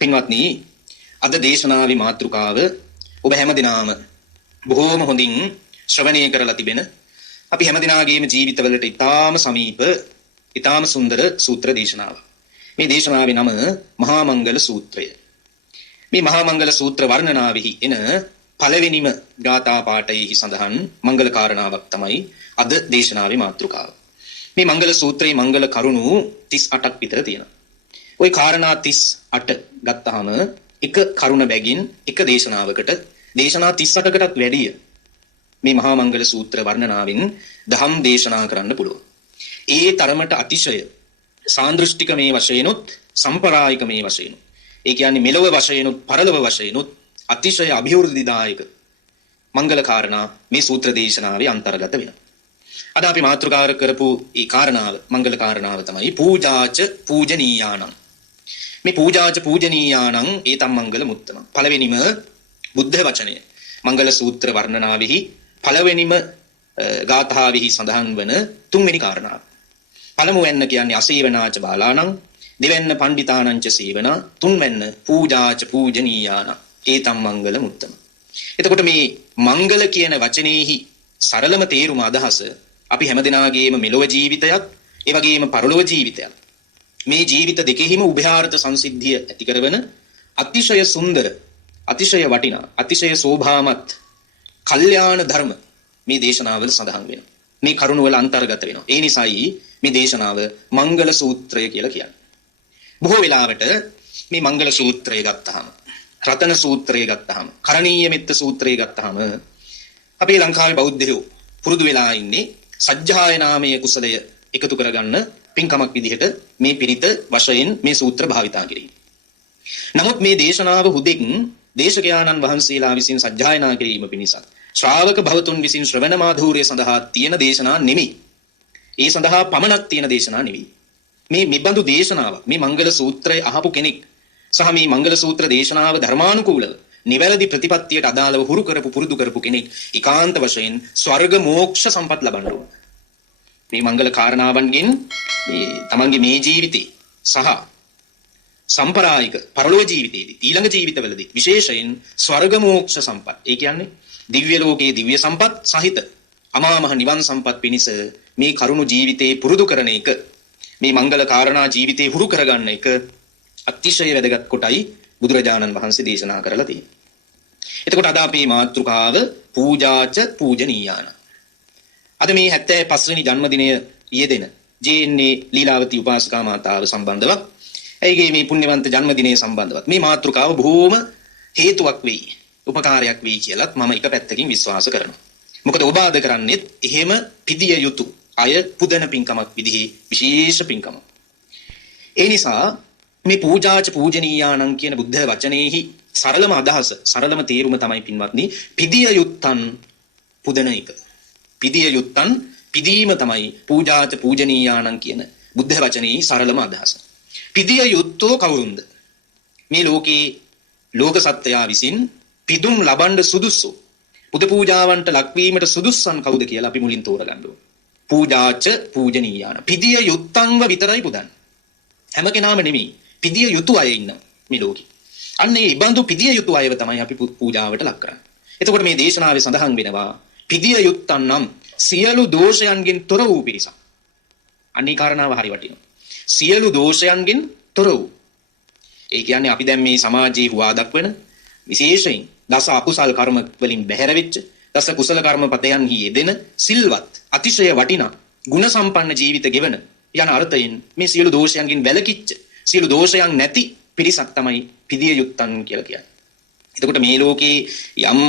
පින්වත්නි, අද දේශනාවේ මාතෘකාව ඔබ හැමදිනාම බොහෝම හොඳින් ශ්‍රවණය කරලා තිබෙන අපි හැමදිනාගේම ජීවිතවලට ඉතාම සමීප ඉතාම සුන්දර සූත්‍ර දේශනාවක්. මේ දේශනාවේ නම මහා මංගල සූත්‍රය. මේ මහා මංගල සූත්‍ර වර්ණනාවෙහි එන පළවෙනිම ගාථා පාඨයෙහි සඳහන් මංගල කාරණාවක් තමයි අද දේශනාවේ මාතෘකාව. මේ මංගල සූත්‍රයේ මංගල කරුණු 38ක් විතර තියෙනවා. ওই කාරණා 38 ගත්තාම එක කරුණ බැගින් එක දේශනාවකට දේශනා 38කටත් වැඩිය මේ මහා මංගල සූත්‍ර වර්ණනාවෙන් දහම් දේශනා කරන්න පුළුවන්. ඒ තරමට අතිශය සාන්දෘෂ්ටික මේ වශයෙන්ුත් සම්ප්‍රායික මේ වශයෙන්ුත් ඒ කියන්නේ මෙලොව වශයෙන්ුත් පරලොව වශයෙන්ුත් අතිශය අභිවෘද්ධිදායක මංගල කාරණා මේ සූත්‍ර දේශනාවේ අන්තර්ගත වෙනවා. අද අපි මාතෘකාර කරපු ඒ කාරණාව මංගල කාරණාව තමයි පූජාච පූජනීයාණං. මේ පූජාච පූජනීයාණං ඒතම් මංගල මුත්තම. පළවෙනිම බුද්ධ වචනය මංගල සූත්‍ර වර්ණනාවෙහි පළවෙනිම ගාථාවෙහි සඳහන් වන තුන්වෙනි කාරණාව. පළමුවෙන්න කියන්නේ අසේවනාච බාලාණං, දෙවැන්න පණ්ඩිතානංච සේවනා, තුන්වැන්න පූජාච පූජනීයාණං ඒතම් මංගල මුත්තම. එතකොට මේ මංගල කියන වචනේහි සරලම තේරුම අදහස අපි හැමදෙනාගේම මෙලොව ජීවිතයක් ඒ වගේම පරලොව ජීවිතයක් මේ ජීවිත දෙකෙහිම උභයාර්ථ සංසිද්ධිය ඇති කරන අතිශය සුන්දර අතිශය වටිනා අතිශය සෝභාමත් කල්යාණ ධර්ම මේ දේශනාවල සඳහන් වෙනවා. මේ කරුණ වල අන්තර්ගත වෙනවා. ඒ නිසායි මේ දේශනාව මංගල සූත්‍රය කියලා කියන්නේ. බොහෝ වෙලාවට මේ මංගල සූත්‍රය ගත්තාම, රතන සූත්‍රය ගත්තාම, කරණීය මෙත්ත සූත්‍රය ගත්තාම අපේ ලංකාවේ බෞද්ධයෝ පුරුදු වෙලා ඉන්නේ සජ්ජායනාමය කුසලය එකතු කරගන්න පින්කමක් විදිහට මේ පිරිත වශයෙන් මේ සූත්‍ර භාවිතා කිරීම. නමුත් මේ දේශනාව හුදෙක් දේශකයාණන් වහන්සේලා විසින් සජ්ජායනා කිරීම පිණිස ශ්‍රාවක භවතුන් විසින් ශ්‍රවණ මාධූර්ය සඳහා තියෙන දේශනා නෙමෙයි. ඒ සඳහා පමණක් තියෙන දේශනා නෙවෙයි. මේ මිබඳු දේශනාවක් මේ මංගල සූත්‍රය අහපු කෙනෙක් සහ මේ මංගල සූත්‍ර දේශනාව ධර්මානුකූලව නිවැරදි ප්‍රතිපත්තියට අදාළව හුරු කරපු පුරුදු කරපු කෙනෙක් ඒකාන්ත වශයෙන් ස්වර්ග මෝක්ෂ සම්පත් ලබන්න ඕන. මේ මංගල කාරණාවන්ගෙන් මේ තමන්ගේ මේ ජීවිතේ සහ සම්ප්‍රායික පරලෝක ජීවිතයේදී ඊළඟ ජීවිතවලදී විශේෂයෙන් ස්වර්ග මෝක්ෂ සම්පත් ඒ කියන්නේ දිව්‍ය ලෝකයේ දිව්‍ය සම්පත් සහිත අමා මහ නිවන් සම්පත් පිණිස මේ කරුණු ජීවිතේ පුරුදු කරන එක මේ මංගල කාරණා ජීවිතේ හුරු කරගන්න එක අතිශය වැදගත් කොටයි බුදුරජාණන් වහන්සේ දේශනා කරලා තියෙනවා. එතකොට අද අපේ මාතෘකාව පූජාච පූජනීයාණ. අද මේ 75 වෙනි ජන්මදිනය යෙදෙන ජේ.එන්.ඒ. ලීලාවතී උපාසිකා මාතාව සම්බන්ධව ඇයිගේ මේ පුණ්‍යවන්ත ජන්මදිනය සම්බන්ධවත් මේ මාතෘකාව බොහෝම හේතුවක් වෙයි, උපකාරයක් වෙයි කියලාත් මම එක පැත්තකින් විශ්වාස කරනවා. මොකද ඔබ ආද කරන්නේ එහෙම පිදිය යුතු අය පුදන පින්කමක් විදිහේ විශේෂ පින්කමක්. ඒ නිසා මේ පූජාච පූජනීයාණං කියන බුද්ධ වචනේහි සරලම අදහස සරලම තේරුම තමයි පින්වත්නි පිදිය යුත්තන් පුදන එක. පිදිය යුත්තන් පිදීම තමයි පූජාච පූජනීයාණං කියන බුද්ධ වචනේහි සරලම අදහස. පිදිය යුත්තෝ කවුරුන්ද? මේ ලෝකේ ලෝක සත්වයා විසින් පිදුම් ලබන්න සුදුසු පුද පූජාවන්ට ලක්වීමට සුදුස්සන් කවුද කියලා අපි මුලින් තෝරගන්න ඕනේ. පූජාච පූජනීයාණ පිදිය යුත්තන්ව විතරයි පුදන්නේ. හැම කෙනාම නෙමෙයි. පිදිය යුතු අය ඉන්නවා මේ ලෝකේ. අන්න ඒ ඉබඳු පිදිය යුතු අයව තමයි අපි පූජාවට ලක් කරන්නේ. එතකොට මේ දේශනාවේ සඳහන් වෙනවා පිදිය යුත්තන් නම් සියලු දෝෂයන්ගෙන් තොර වූ පිරිසක්. අනිත් කාරණාව හරි වටිනවා. සියලු දෝෂයන්ගෙන් තොර වූ. ඒ කියන්නේ අපි දැන් මේ සමාජයේ හුවා දක්වන විශේෂයෙන් දස අකුසල් කර්ම වලින් බැහැර වෙච්ච දස කුසල කර්ම පතයන්හි යෙදෙන සිල්වත් අතිශය වටිනා ගුණ සම්පන්න ජීවිත ගෙවන යන අර්ථයෙන් මේ සියලු දෝෂයන්ගෙන් වැළකීච්ච සියලු දෝෂයන් නැති පිරිසක් තමයි පිදිය යුත්තන් කියලා කියන්නේ. එතකොට මේ ලෝකේ යම්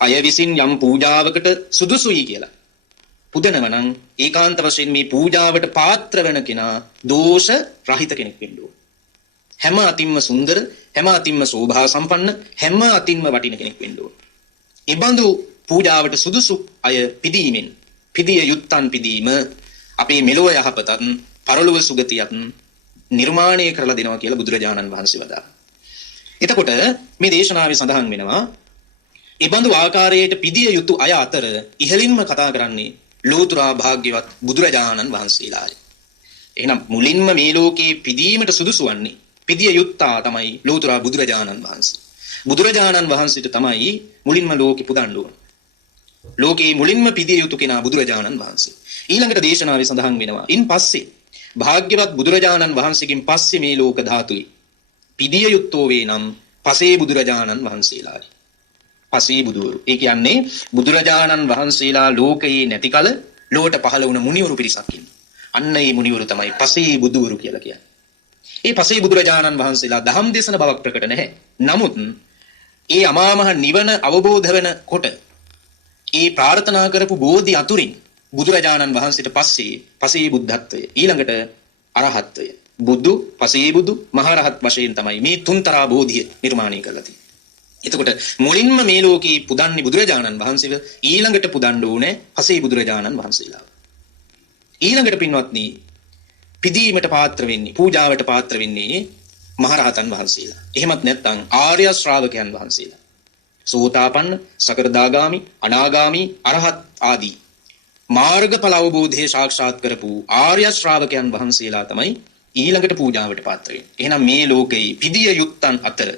අය විසින් යම් පූජාවකට සුදුසුයි කියලා පුදනව නම් ඒකාන්ත වශයෙන් මේ පූජාවට පාත්‍ර වෙන කෙනා දෝෂ රහිත කෙනෙක් වෙන්න ඕන. හැම අතින්ම සුන්දර, හැම අතින්ම සෝභා සම්පන්න, හැම අතින්ම වටින කෙනෙක් වෙන්න ඕන. ඒ බඳු පූජාවට සුදුසු අය පිදීමෙන් පිදිය යුත්තන් පිදීම අපේ මෙලොව යහපතත් පරලොව සුගතියත් නිර්මාණය කරලා දෙනවා කියලා බුදුරජාණන් වහන්සේ වදාළා. එතකොට මේ දේශනාවේ සඳහන් වෙනවා ඒ බඳු ආකාරයට පිදිය යුතු අය අතර ඉහළින්ම කතා කරන්නේ ලෝතුරා භාග්‍යවත් බුදුරජාණන් වහන්සේලායි. එහෙනම් මුලින්ම මේ ලෝකේ පිදීමට සුදුසු වන්නේ පිදිය යුත්තා තමයි ලෝතර බුදුරජාණන් වහන්සේ. බුදුරජාණන් වහන්සේට තමයි මුලින්ම ලෝකෙ පුදන්න ඕන. ලෝකේ මුලින්ම පිදිය යුතු කෙනා බුදුරජාණන් වහන්සේ. ඊළඟට දේශනාවේ සඳහන් වෙනවා. ඉන් පස්සේ භාග්‍යවත් බුදුරජාණන් වහන්සේගෙන් පස්සේ මේ ලෝක ධාතුයි පිදිය යුත්තෝ වේ නම් පසේ බුදුරජාණන් වහන්සේලායි. පසේ බුදුවරු. ඒ කියන්නේ බුදුරජාණන් වහන්සේලා ලෝකයේ නැති කල ලෝට පහළ වුණ මුනිවරු පිරිසක් ඉන්නේ. අන්න ඒ මුනිවරු තමයි පසේ බුදුවරු කියලා කියන්නේ. ඒ පසේ බුදුරජාණන් වහන්සේලා දහම් දේශන බවක් ප්‍රකට නැහැ. නමුත් ඒ අමා මහ නිවන අවබෝධ වෙන කොට ඒ ප්‍රාර්ථනා කරපු බෝධි අතුරින් බුදුරජාණන් වහන්සේට පසේ බුද්ධත්වය ඊළඟට අරහත්වය බුදු පසේ බුදු මහරහත් වශයෙන් තමයි මේ තුන්තරා බෝධිය නිර්මාණය කරලා තියෙන්නේ. එතකොට මුලින්ම මේ ලෝකේ පුදන්නේ බුදුරජාණන් වහන්සේව ඊළඟට පුදන්න ඕනේ පසේ බුදුරජාණන් වහන්සේලා. ඊළඟට පින්වත්නි පිදීමට පාත්‍ර වෙන්නේ පූජාවට පාත්‍ර වෙන්නේ මහරහතන් වහන්සේලා. එහෙමත් නැත්නම් ආර්ය ශ්‍රාවකයන් වහන්සේලා. සෝතාපන්න, සකරදාගාමි, අනාගාමි, අරහත් ආදී මාර්ගඵල අවබෝධය සාක්ෂාත් කරපු ආර්ය ශ්‍රාවකයන් වහන්සේලා තමයි ඊළඟට පූජාවට පාත්‍ර වෙන්නේ. එහෙනම් මේ ලෝකේ පිදිය යුත්තන් අතර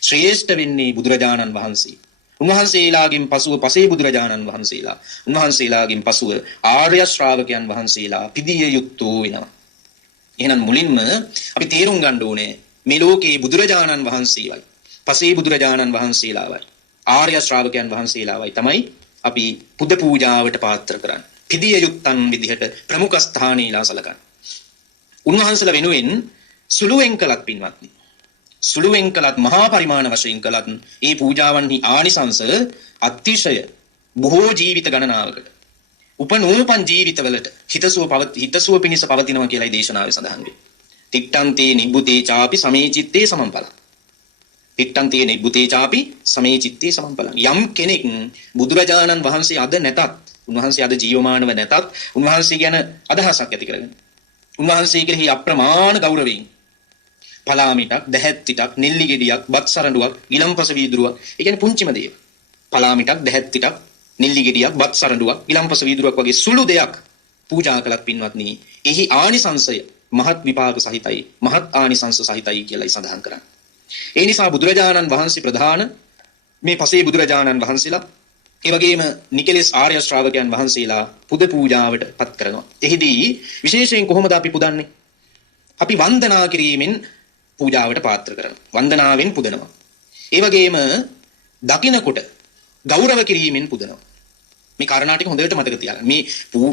ශ්‍රේෂ්ඨ වෙන්නේ බුදුරජාණන් වහන්සේ. උන්වහන්සේලාගෙන් පසුව පසේ බුදුරජාණන් වහන්සේලා. උන්වහන්සේලාගෙන් පසුව ආර්ය ශ්‍රාවකයන් වහන්සේලා පිදිය යුත්තෝ වෙනවා. එහෙනම් මුලින්ම අපි තේරුම් ගන්න ඕනේ මේ ලෝකේ බුදුරජාණන් වහන්සේවයි පසේ බුදුරජාණන් වහන්සේලාවයි ආර්ය ශ්‍රාවකයන් වහන්සේලාවයි තමයි අපි පුද පූජාවට පාත්‍ර කරන්නේ. පිදිය යුත්තන් විදිහට ප්‍රමුඛ ස්ථානීලා සලකන. උන්වහන්සේලා වෙනුවෙන් සුළුෙන් කළත් පින්වත්නි. සුළුෙන් කළත් මහා පරිමාණ වශයෙන් කළත් ඒ පූජාවන්හි ආනිසංස අතිශය බොහෝ ජීවිත ගණනාවකට උපනෝපන් ජීවිතවලට හිතසුව පිණිස පවතිනවා කියලායි දේශනාවේ සඳහන් වෙන්නේ. තිට්ඨන්තේ නිබ්බුතේ චාපි සමේ චිත්තේ සමම්පලං. තිට්ඨන්තේ නිබ්බුතේ චාපි සමේ චිත්තේ සමම්පලං. යම් කෙනෙක් බුදුරජාණන් වහන්සේ අද නැතත්, උන්වහන්සේ අද ජීවමානව නැතත්, උන්වහන්සේ ගැන අදහසක් ඇති කරගෙන උන්වහන්සේ කෙරෙහි අප්‍රමාණ ගෞරවයෙන් පලාමිටක්, දැහැත් ටිකක්, නෙල්ලි ගෙඩියක්, බත් සරඬුවක්, ගිලම්පස වීදුරුවක්, ඒ කියන්නේ පුංචිම දේ. පලාමිටක්, දැහැත් ටිකක්, නෙල්ලි ගෙඩියක්, බත් සරඬුවක්, ගිලම්පස වීදුරුවක් වගේ සුළු දෙයක් පූජා කළත් පින්වත්නි, එහි ආනිසංසය මහත් විපාක සහිතයි, මහත් ආනිසංස සහිතයි කියලායි සඳහන් කරන්නේ. ඒ නිසා බුදුරජාණන් වහන්සේ ප්‍රධාන මේ පසේ බුදුරජාණන් වහන්සේලා ඒ වගේම නිකලෙස් ආර්ය ශ්‍රාවකයන් වහන්සේලා පුද පූජාවට පත් කරනවා. එහිදී විශේෂයෙන් කොහොමද අපි පුදන්නේ? අපි වන්දනා කිරීමෙන් පූජාවට පාත්‍ර කරනවා. වන්දනාවෙන් පුදනවා. ඒ වගේම දකින්නකොට ගෞරව කිරීමෙන් පුදනවා. මේ කාරණා ටික හොඳට මතක තියාගන්න. මේ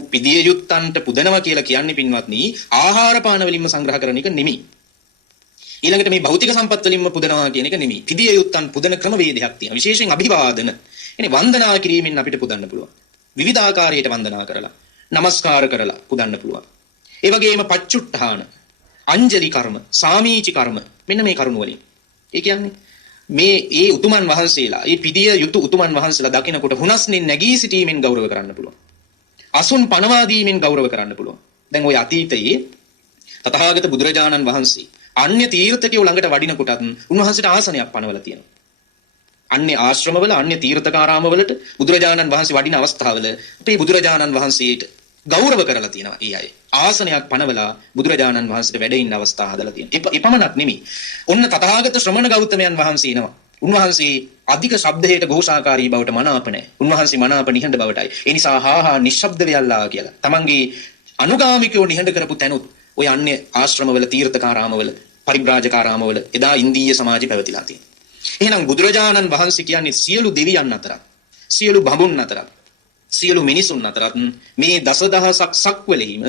පිදිය යුත්තන්ට පුදනවා කියලා කියන්නේ පින්වත්නි ආහාර පාන වලින්ම සංග්‍රහ කරන එක නෙමෙයි. ඊළඟට මේ භෞතික සම්පත් වලින්ම පුදනවා කියන එක නෙමෙයි. පිදිය යුත්තන් පුදන ක්‍රමවේදයක් තියෙනවා. විශේෂයෙන් අභිවාදන. එනේ වන්දනා කිරීමෙන් අපිට පුදන්න පුළුවන්. විවිධාකාරයට වන්දනා කරලා, নমස්කාර කරලා පුදන්න පුළුවන්. ඒ වගේම පච්චුට්ඨාන, අංජලි කර්ම, සාමීචි කර්ම මෙන්න මේ කරුණ වලින්. ඒ කියන්නේ මේ උතුමන් වහන්සේලා, මේ පිදිය යුතු උතුමන් වහන්සේලා දකිනකොට හුනස්නින් නැගී සිටීමෙන් ගෞරව කරන්න පුළුවන්. අසුන් පනවා දීමෙන් ගෞරව කරන්න පුළුවන්. දැන් ওই අතීතයේ තථාගත බුදුරජාණන් වහන්සේ අන්‍ය තීර්ථකයෝ ළඟට වඩිනකොටත් උන්වහන්සේට ආසනයක් පනවලා තියෙනවා. අන්‍ය ආශ්‍රමවල, අන්‍ය තීර්ථකාරාමවලට බුදුරජාණන් වහන්සේ වඩින අවස්ථාවල අපේ බුදුරජාණන් වහන්සේට ගෞරව කරලා තියෙනවා. ඒ අය ආසනයක් පනවලා බුදුරජාණන් වහන්සේට වැඩ ඉන්න අවස්ථා හදලා තියෙනවා. එපමණක් නෙමෙයි. ඔන්න තථාගත ශ්‍රමණ ගෞතමයන් වහන්සේ එනවා. උන්වහන්සේ අධික ශබ්දයට ഘോഷාකාරී බවට මනාප නැහැ. උන්වහන්සේ මනාප නිහඬ බවටයි. ඒ නිසා හා නිශ්ශබ්ද වෙයල්ලා කියලා. තමන්ගේ අනුගාමිකයෝ නිහඬ කරපු තැනුත් ඔය අන්‍ය ආශ්‍රමවල, තීර්ථකාරාමවල, පරිබ්‍රාජකාරාමවල එදා ඉන්දීය සමාජය පැවතිලා තියෙනවා. එහෙනම් බුදුරජාණන් වහන්සේ කියන්නේ සියලු දෙවියන් අතරත්, සියලු බඹුන් අතරත්, සියලු මිනිසුන් අතරත් මේ දසදහසක් සක්වලෙහිම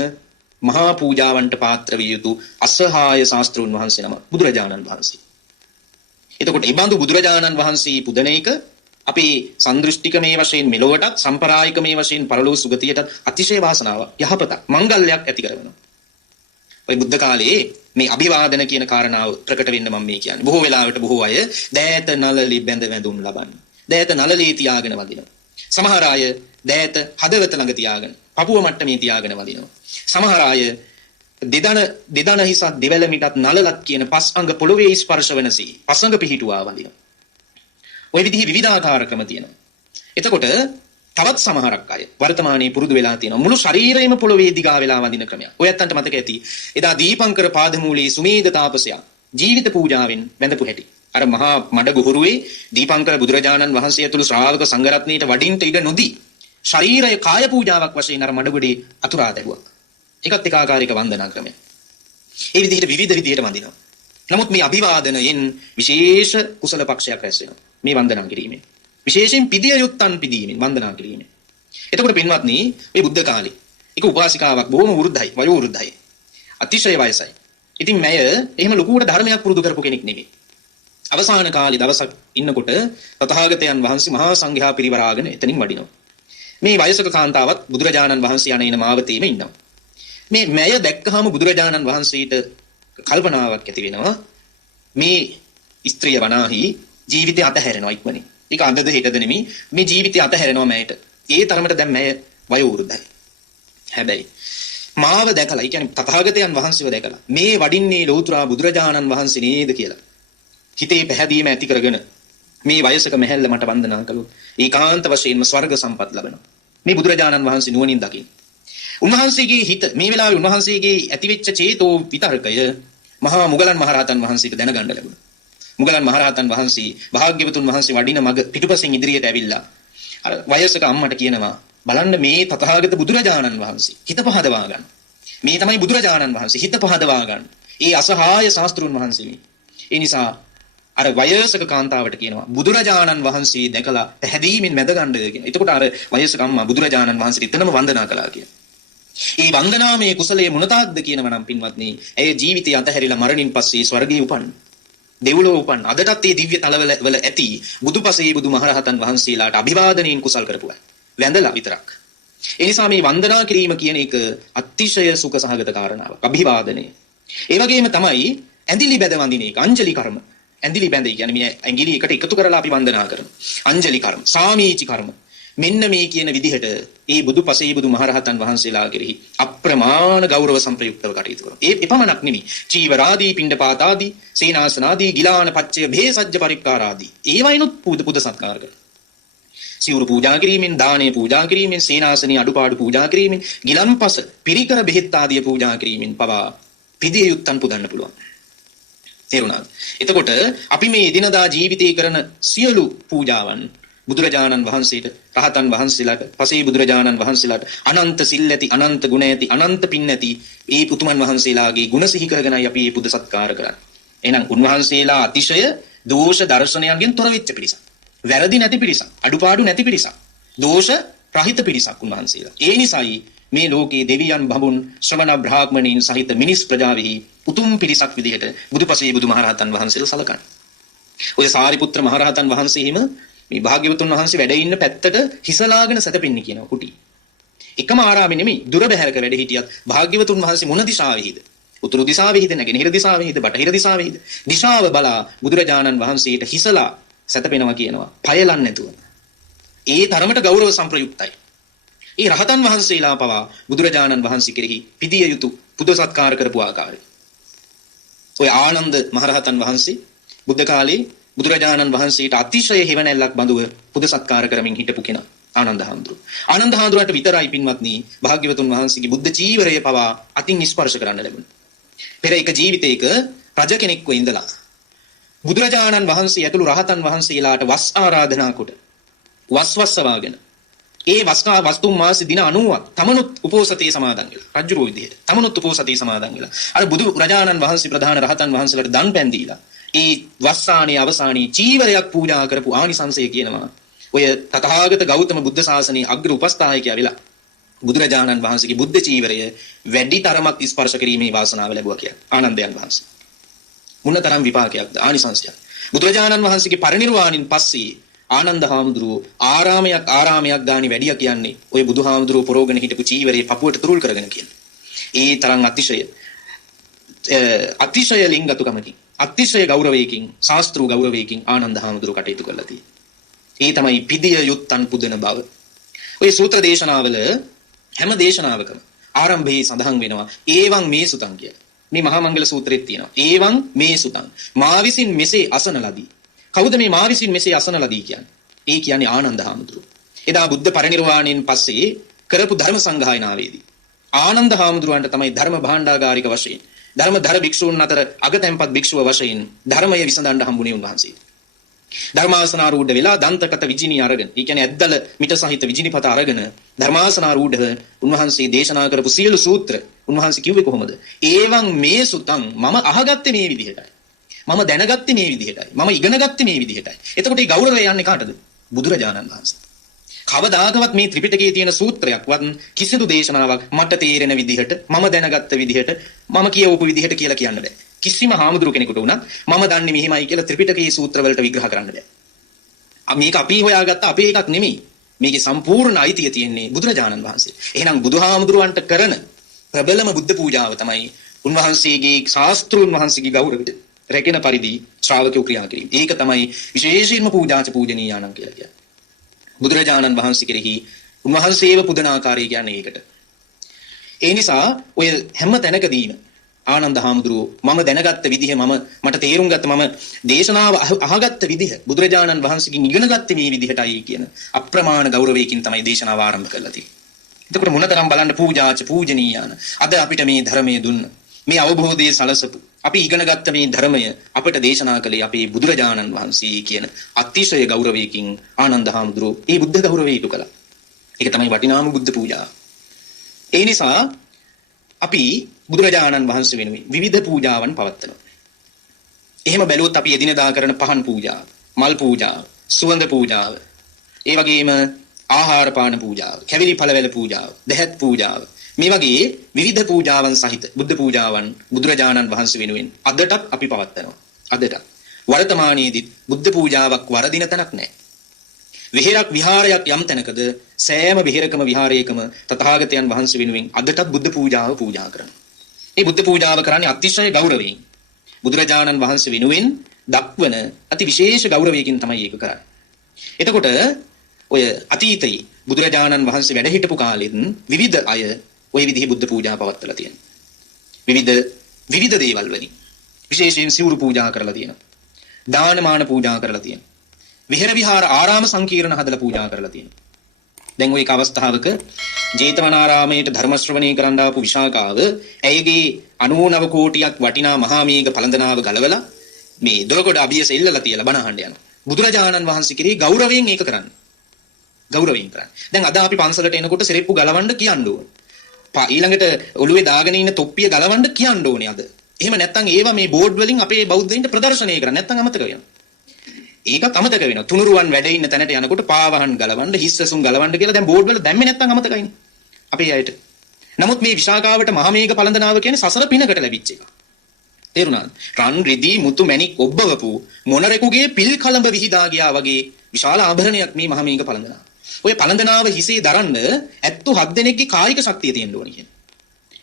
මහා පූජාවන්ට පාත්‍ර විය යුතු අසහාය ශාස්ත්‍රූන් වහන්සේ නම බුදුරජාණන් වහන්සේ. එතකොට මේ බඳු බුදුරජාණන් වහන්සේ පුදන එක අපේ සන්දෘෂ්ටිකමේ වශයෙන් මෙලොවටත්, සම්ප්‍රායිකමේ වශයෙන් පරලෝක සුගතියටත් අතිශය වාසනාවක්, යහපතක්, මංගල්‍යයක් ඇති කරනවා. ඔය බුද්ධ කාලේ මේ අභිවාදන කියන කාරණාව ප්‍රකට වෙන්න මම මේ කියන්නේ. බොහෝ වෙලාවට බොහෝ අය දෑත නළලි බැඳ වැඳුම් ලබන්නේ. දෑත නළලේ තියාගෙන වදිනවා. සමහර අය දෑත හදවත ළඟ තියාගෙන, පපුව මට්ටමේ තියාගෙන වදිනවා. සමහර අය දෙදන හිසත් දෙවැල මිටත් නළලත් කියන පස් අංග පොළවේ ස්පර්ශ වෙනසී පස් අංග පිහිටුවා වදිනවා. ওই විදිහේ විවිධාකාර ක්‍රම තියෙනවා. එතකොට තවත් සමහරක් අය වර්තමානයේ පුරුදු වෙලා තියෙනවා මුළු ශරීරයම පොළවේ දිගා වෙලා වදින ක්‍රමයක්. ඔයත්තන්ට මතක ඇති. එදා දීපංකර පාදමූලයේ සුමේද තාපසයා ජීවිත පූජාවෙන් වැඳපු හැටි. අර මහා මඩ ගුහුරුවේ දීපංකර බුදුරජාණන් වහන්සේ ඇතුළු ශ්‍රාවක සංඝරත්නයට වඩින්ට ඉඩ නොදී ශරීරය කාය පූජාවක් වශයෙන් අර මඩගොඩේ අතුරා දැරුවා. ඒකත් එක ආකාරයක වන්දනා ක්‍රමයක්. ඒ විදිහට විවිධ විදිහට වඳිනවා. නමුත් මේ අභිවාදනයෙන් විශේෂ කුසල පක්ෂයක් රැස් වෙනවා. මේ වන්දනා කිරීමෙන්. විශේෂයෙන් පිදිය යුත්තන් පිදීමෙන් වන්දනා කිරීමෙන්. එතකොට පින්වත්නි මේ බුද්ධ කාලේ එක උපාසිකාවක් බොහොම වෘද්ධයි, වයෝ වෘද්ධයි. අතිශය වයසයි. ඉතින් මෙය එහෙම ලොකුවට ධර්මයක් පුරුදු කරපු කෙනෙක් නෙමෙයි. අවසාන කාලේ දවසක් ඉන්නකොට තථාගතයන් වහන්සේ මහා සංඝයා පිරිවරාගෙන එතනින් වඩිනවා. මේ වයසක කාන්තාවත් බුදුරජාණන් වහන්සේ යන මාවතේම ඉන්නවා. මේ මෙය දැක්කහම බුදුරජාණන් වහන්සේට කල්පනාවක් ඇති වෙනවා. මේ ස්ත්‍රිය වනාහි ජීවිතය අතහැරෙනවා ඉක්මනින්. ඒක අඳද හෙටද නෙමෙයි. මේ ජීවිතය අතහැරෙනවා මෑයට. ඒ තරමට දැන් මෑ වයෝ වෘද්ධයි. හැබැයි මාව දැකලා, ඒ කියන්නේ තථාගතයන් වහන්සේව දැකලා මේ වඩින්නේ ලෞතර බුදුරජාණන් වහන්සේ නේද කියලා හිතේ පැහැදීම ඇති කරගෙන මේ වයසක මැහැල්ල මට වන්දනා කළොත් ඒකාන්ත වශයෙන්ම ස්වර්ග සම්පත් ලබනවා. මේ බුදුරජාණන් වහන්සේ නුවණින් දකින්න. උන්වහන්සේගේ හිත මේ වෙලාවේ උන්වහන්සේගේ ඇතිවෙච්ච චේතෝ විතරකය මහා මුගලන් මහරහතන් වහන්සේට දැනගන්න ලැබුණා. මුගලන් මහරහතන් වහන්සේ භාග්‍යවතුන් වහන්සේ වඩින මග පිටුපසින් ඉදිරියට ඇවිල්ලා අර වයසක අම්මට කියනවා, බලන්න මේ තථාගත බුදුරජාණන් වහන්සේ හිත පහදවා ගන්න. මේ තමයි බුදුරජාණන් වහන්සේ හිත පහදවා ගන්න. ඒ අසහාය ශාස්ත්‍රුන් වහන්සේ මේ. ඒ නිසා අර වයසක කාන්තාවට කියනවා බුදුරජාණන් වහන්සේ දැකලා පැහැදීමෙන් මැද ගන්න කියලා. එතකොට අර වයසක අම්මා බුදුරජාණන් වහන්සේට එතනම වන්දනා කළා කියලා. මේ වන්දනාමය කුසලයේ මොනතාක්ද කියනවා නම් පින්වත්නි, ඇය ජීවිතය අතහැරිලා මරණින් පස්සේ ස්වර්ගයේ උපන්. දෙව්ලොව උපන්. අදටත් මේ දිව්‍ය තලවල ඇති බුදුපසේ බුදුමහරහතන් වහන්සේලාට අභිවාදනයෙන් කුසල් කරපුවා. වැඳලා විතරක්. ඒ නිසා මේ වන්දනා කිරීම කියන එක අතිශය සුඛ සහගත කාරණාවක්. අභිවාදනය. ඒ වගේම තමයි ඇඳිලි බැඳ වඳින එක. අංජලි කර්ම. ඇඳිලි බැඳ කියන්නේ මේ ඇඟිලි එකට එකතු කරලා අපි වන්දනා කරන. අංජලි කර්ම, සාමීචි කර්ම. මෙන්න මේ කියන විදිහට ඒ බුදුපසේ බුදුමහරහතන් වහන්සේලා කෙරෙහි අප්‍රමාණ ගෞරව සම්ප්‍රයුක්තව කටයුතු කරනවා. ඒ එපමණක් නෙමෙයි. චීවරාදී, පිණ්ඩපාතාදී, සේනාසනාදී, ගිලාන පච්චය, භේසජ්ජ පරික්කාරාදී. ඒවයිනුත් පුද සත්කාර කරනවා. සිවුරු පූජා කිරීමෙන්, දානය පූජා කිරීමෙන්, සේනාසනී අඩුපාඩු පූජා කිරීමෙන්, ගිලන්පස, පිරිකර බෙහෙත් ආදී පූජා කිරීමෙන් පවා පිදිය යුත්තන් පුදන්න පුළුවන්. තේරුණාද? එතකොට අපි මේ දිනදා ජීවිතේ කරන සියලු පූජාවන් බුදුරජාණන් වහන්සේට, රහතන් වහන්සේලාට, පසේ බුදුරජාණන් වහන්සේලාට අනන්ත සිල් ඇති, අනන්ත ගුණ ඇති, අනන්ත පින් ඇති ඒ පුතුමන් වහන්සේලාගේ ගුණ සිහි කරගෙනයි අපි මේ පුද සත්කාර කරන්නේ. එහෙනම් උන්වහන්සේලා අතිශය දෝෂ දර්ශනයන්ගෙන් තොර වෙච්ච පිරිසක්. වැරදි නැති පිරිසක්, අඩුපාඩු නැති පිරිසක්, දෝෂ රහිත පිරිසක් උන්වහන්සේලා. ඒ නිසායි මේ ලෝකයේ දෙවියන්, බඹුන්, ශ්‍රමණ බ්‍රාහ්මණීන් සහිත මිනිස් ප්‍රජාවෙහි උතුම් පිරිසක් විදිහට බුදුපසේ බුදුමහරහතන් වහන්සේලා සලකන්නේ. ඔය සාරිපුත්‍ර මහරහතන් වහන්සේම මේ භාග්‍යවතුන් වහන්සේ වැඩ ඉන්න පැත්තට හිසලාගෙන සැතපෙන්නේ කියනවා කුටි. එකම ආරාමෙ නෙමෙයි, දුර බැහැරක වැඩ හිටියත් භාග්‍යවතුන් වහන්සේ මොන දිශාවෙහිද? උතුරු දිශාවෙහිද, නැගෙනහිර දිශාවෙහිද, බටහිර දිශාවෙහිද? දිශාව බලා බුදුරජාණන් වහන්සේට හිසලා සැතපෙනවා කියනවා, පයලන්නේ නැතුව. ඒ තරමට ගෞරව සම්ප්‍රයුක්තයි. ඒ රහතන් වහන්සේලා පවා බුදුරජාණන් වහන්සේ කෙරෙහි පිදිය යුතු පුද සත්කාර කරපු ආකාරය. ඔය ආනන්ද මහරහතන් වහන්සේ බුද්ධ කාලේ බුදුරජාණන් වහන්සේට අතිශය හිවණැල්ලක් බඳුව පුද සත්කාර කරමින් හිටපු කෙනා ආනන්ද හාමුදුරුවෝ. ආනන්ද හාමුදුරුවන්ට විතරයි පින්වත්නි භාග්‍යවතුන් වහන්සේගේ බුද්ධ චීවරය පවා අතින් ස්පර්ශ කරන්න ලැබුණා. පෙර එක ජීවිතයක රජ කෙනෙක්ව ඉඳලා බුදුරජාණන් වහන්සේ ඇතුළු රහතන් වහන්සේලාට වස් ආරාධනා කොට වස්වස්සවාගෙන ඒ වස්තුම් මාසේ දින 90ක් තමනුත් උපෝසතේ සමාදන් වෙලා රජුරෝ විදිහට තමනුත් උපෝසතේ සමාදන් වෙලා අර බුදු රජාණන් වහන්සේ ප්‍රධාන රහතන් වහන්සේලාට දන් පෑන් දීලා ඒ වස්සානේ අවසානයේ චීවරයක් පූජා කරපු ආනිසංසය කියනවා. ඔය තථාගත ගෞතම බුද්ධ ශාසනයේ අග්‍ර උපස්ථායකයා වෙලා බුදුරජාණන් වහන්සේගේ බුද්ධ චීවරය වැඩි තරමක් ස්පර්ශ කිරීමේ වාසනාව ලැබුවා කියලා ආනන්දයන් වහන්සේ. මොනතරම් විපාකයක්ද ආනිසංසයක්. බුදුරජාණන් වහන්සේගේ පරිනිර්වාණින් පස්සේ ආනන්ද හාමුදුරුවෝ ආරාමයක් ගානේ වැඩියා කියන්නේ ඔය බුදුහාමුදුරුවෝ පොරෝගෙන හිටපු චීවරේ පපුවට තුරුල් කරගෙන කියන්නේ. ඒ තරම් අතිශය ලිංගතුකමකින්, අතිශය ගෞරවයකින්, ශාස්ත්‍රීය ගෞරවයකින් ආනන්ද හාමුදුරුවෝ කටයුතු කළා තියෙන්නේ. ඒ තමයි පිදිය යුත්තන් පුදන බව. ඔය සූත්‍ර දේශනාවල හැම දේශනාවකම ආරම්භයේ සඳහන් වෙනවා ඒවං මේ සුතං කියලා. මේ මහා මංගල සූත්‍රයේ තියෙනවා. ඒවං මේ සුතං. මා විසින් මෙසේ අසන ලදී. කවුද මේ මා විසින් මෙසේ අසන ලදී කියන්නේ? ඒ කියන්නේ ආනන්ද හාමුදුරුවෝ. එදා බුද්ධ පරිනිර්වාණයෙන් පස්සේ කරපු ධර්ම සංගායනාවේදී ආනන්ද හාමුදුරුවන්ට තමයි ධර්ම භාණ්ඩාගාරික වශයෙන් ධර්මධර භික්ෂූන් අතර අගතැන්පත් භික්ෂුව වශයෙන් ධර්මය විසඳන්න හම්බුනේ උන්වහන්සේ. ධර්මාසනාරූඪ වෙලා දන්තකත විජිනී අරගෙන, ඒ කියන්නේ ඇද්දල මිට සහිත විජිනිපත අරගෙන ධර්මාසනාරූඪව උන්වහන්සේ දේශනා කරපු සියලු සූත්‍ර උන්වහන්සේ කිව්වේ කොහොමද? ඒවං මේ සුතං මම අහගත්තේ මේ විදිහටයි. මම දැනගත්තේ මේ විදිහටයි. මම ඉගෙනගත්තේ මේ විදිහටයි. එතකොට මේ ගෞරවය යන්නේ කාටද? බුදුරජාණන් වහන්සේ. කවදාකවත් මේ ත්‍රිපිටකයේ තියෙන සූත්‍රයක්වත් කිසිදු දේශනාවක් මට තේරෙන විදිහට, මම දැනගත්ත විදිහට, මම කියවපු විදිහට කියලා කියන්න බෑ. කිසිම හාමුදුරු කෙනෙකුට උනත් මම දන්නේ මෙහිමයි කියලා ත්‍රිපිටකයේ සූත්‍රවලට විග්‍රහ කරන්න බෑ. මේක අපි හොයාගත්ත අපේ එකක් නෙමෙයි. මේකේ සම්පූර්ණ අයිතිය තියෙන්නේ බුදුරජාණන් වහන්සේ. එහෙනම් බුදුහාමුදුරුවන්ට කරන ප්‍රබලම බුද්ධ පූජාව තමයි උන්වහන්සේගේ ශාස්ත්‍රූන් වහන්සේගේ ගෞරවයට රැකෙන පරිදි ශ්‍රාවකයෝ ක්‍රියා කිරීම. ඒක තමයි විශේෂයෙන්ම පූජාච පූජනීයානම් කියලා කියන්නේ. බුදුරජාණන් වහන්සේ කෙරෙහි උන්වහන්සේව පුදන ආකාරය කියන්නේ ඒකට. ඒ නිසා ඔය හැම තැනකදීම ආනන්ද හාමුදුරුවෝ මම දැනගත්ත විදිහ, මට තේරුම් ගත්ත, මම දේශනාව අහගත්ත විදිහ, බුදුරජාණන් වහන්සේගෙන් ඉගෙන ගත්තේ මේ විදිහටයි කියන අප්‍රමාණ ගෞරවයකින් තමයි දේශනාව ආරම්භ කරලා තියෙන්නේ. එතකොට මොනතරම් බලන්න පූජාච පූජනීයාන. අද අපිට මේ ධර්මයේ දුන්න, මේ අවබෝධයේ සලසපු, අපි ඉගෙන ගත්ත මේ ධර්මය අපට දේශනා කළේ අපේ බුදුරජාණන් වහන්සේ කියන අතිශය ගෞරවයකින් ආනන්ද හාමුදුරුවෝ මේ බුද්ධ ගෞරවය ඉටු කළා. ඒක තමයි වටිනාම බුද්ධ පූජාව. ඒ නිසා අපි බුදුරජාණන් වහන්සේ වෙනුවෙන් විවිධ පූජාවන් පවත්වනවා. එහෙම බැලුවොත් අපි එදිනදා කරන පහන් පූජාව, මල් පූජාව, සුවඳ පූජාව, ඒ වගේම ආහාර පාන පූජාව, කැවිලි පළවැල පූජාව, දැහැත් පූජාව, මේ වගේ විවිධ පූජාවන් සහිත බුද්ධ පූජාවන් බුදුරජාණන් වහන්සේ වෙනුවෙන් අදටත් අපි පවත්වනවා. අදට වර්තමානයේදී බුද්ධ පූජාවක් වරදින තැනක් නැහැ. විහෙරක් විහාරයක් යම් තැනකද සෑම විහෙරකම විහාරයකම තථාගතයන් වහන්සේ වෙනුවෙන් අදටත් බුද්ධ පූජාව පූජා කරනවා. මේ බුද්ධ පූජාව කරන්නේ අතිශය ගෞරවයෙන්. බුදුරජාණන් වහන්සේ වෙනුවෙන් දක්වන අති විශේෂ ගෞරවයකින් තමයි ඒක කරන්නේ. එතකොට ඔය අතීතයේ බුදුරජාණන් වහන්සේ වැඩ හිටපු කාලෙත් විවිධ අය ඔය විදිහේ බුද්ධ පූජා පවත්වලා තියෙනවා. විවිධ දේවල් වලින් විශේෂයෙන් සිවුරු පූජා කරලා තියෙනවා. දානමාන පූජා කරලා තියෙනවා. විහෙර විහාර ආරාම සංකීර්ණ හදලා පූජා කරලා තියෙනවා. දැන් ওই එක අවස්ථාවක ජේතවනාරාමයට ධර්ම ශ්‍රවණය කරන්න ආපු විශාකාව ඇයගේ 99 කෝටියක් වටිනා මහා මේඝ පළඳනාව ගලවලා මේ දොරකොඩ අභියස ඉල්ලලා තියලා බණ අහන්න යනවා. බුදුරජාණන් වහන්සේ කෙරෙහි ගෞරවයෙන් ඒක කරන්නේ. ගෞරවයෙන් කරන්නේ. දැන් අද අපි පන්සලට එනකොට සෙරෙප්පු ගලවන්න කියන්න ඕන. ඊළඟට ඔළුවේ දාගෙන ඉන්න තොප්පිය ගලවන්න කියන්න ඕනේ අද. එහෙම නැත්නම් ඒවා මේ බෝඩ් වලින් අපේ බෞද්ධයින්ට ප්‍රදර්ශනය කරන්න නැත්නම් අමතක වෙනවා. ඒකත් අමතක වෙනවා. තුනුරුවන් වැඩ ඉන්න තැනට යනකොට පාවහන් ගලවන්න, හිස්සසුන් ගලවන්න කියලා දැන් බෝඩ් වල දැම්මේ නැත්නම් අමතකයිනේ. අපේ අයට. නමුත් මේ විශාකාවට මහමේඝ පළඳනාව කියන්නේ සසර පිනකට ලැබිච්ච එක. තේරුණාද? රන් රිදී මුතු මැණික් ඔබ්බවපු මොනරෙකුගේ පිල් කලඹ විහිදා ගියා වගේ විශාල ආභරණයක් මේ මහමේඝ පළඳනාව. ඔය පළඳනාව හිසේ දරන්න 77 දෙනෙක්ගේ කායික ශක්තිය තියෙන්න ඕනේ කියන්නේ.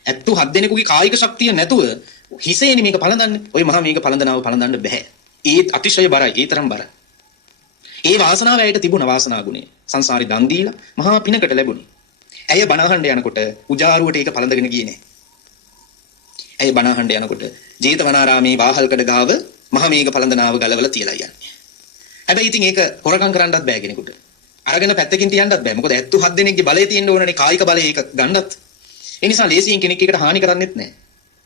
77 දෙනෙකුගේ කායික ශක්තිය නැතුව හිසේනේ මේක පළඳන්නේ. ඔය මහමේඝ පළඳනාව පළඳන්න බෑ. ඒ අතිශය බරයි, ඒ තරම් බරයි. ඒ වාසනාව ඇයට තිබුණ වාසනා ගුණය. සංසාරේ දන් දීලා මහා පිනකට ලැබුණේ. ඇය බණ අහන්න යනකොට උජාරුවට ඒක පළඳගෙන ගියේ නෑ. ඇය බණ අහන්න යනකොට ජේතවනාරාමේ වාහල්කඩ ගාව මහමේඝ පළඳනාව ගලවලා තියලා යන්නේ. හැබැයි ඉතින් ඒක හොරකම් කරන්නත් බෑ කෙනෙකුට. අරගෙන පැත්තකින් තියන්නත් බෑ. මොකද 77 දෙනෙක්ගේ බලය තියෙන්න ඕනනේ, කායික බලය ඒක ගන්නත්. ඒ නිසා ලේසියෙන් කෙනෙක් එකට හානි කරන්නෙත් නෑ.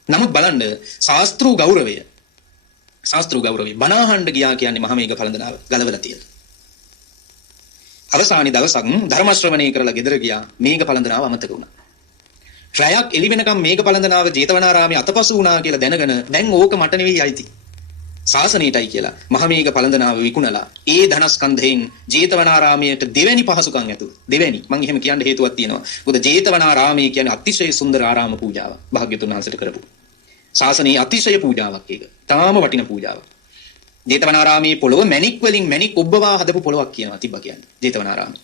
නමුත් බලන්න ශාස්ත්‍රූ ගෞරවය බණ අහන්න ගියා කියන්නේ මහමේඝ පළඳනාව ගලවලා තියලා. අවසානයේ දවසක් ධර්ම ශ්‍රවණය කරලා ගෙදර ගියා, මේඝ පළඳනාව අමතක වුණා. රැයක් එළි වෙනකම් මේඝ පළඳනාව ජේතවනාරාමේ අතපසු වුණා කියලා දැනගෙන දැන් ඕක මට නෙවෙයි අයිති. ශාසනයටයි කියලා මහමේඝ පළඳනාව විකුණලා ඒ ධනස්කන්ධයෙන් ජේතවනාරාමයට දෙවැනි පහසුකම් ඇතුව. දෙවැනි මම එහෙම කියන්න හේතුවක් තියෙනවා. මොකද ජේතවනාරාමයේ කියන්නේ අතිශය සුන්දර ආරාම පූජාවක්. භාග්‍යතුන් වහන්සේට කරපු. ශාසනයේ අතිශය පූජාවක් ඒක. තාම වටින පූජාවක්. ජේතවනාරාමයේ පොළොව මැණික් වලින් මැණික් ඔබ්බවා හදපු පොළොවක් කියනවා තිබ්බා කියන්නේ. ජේතවනාරාමයේ.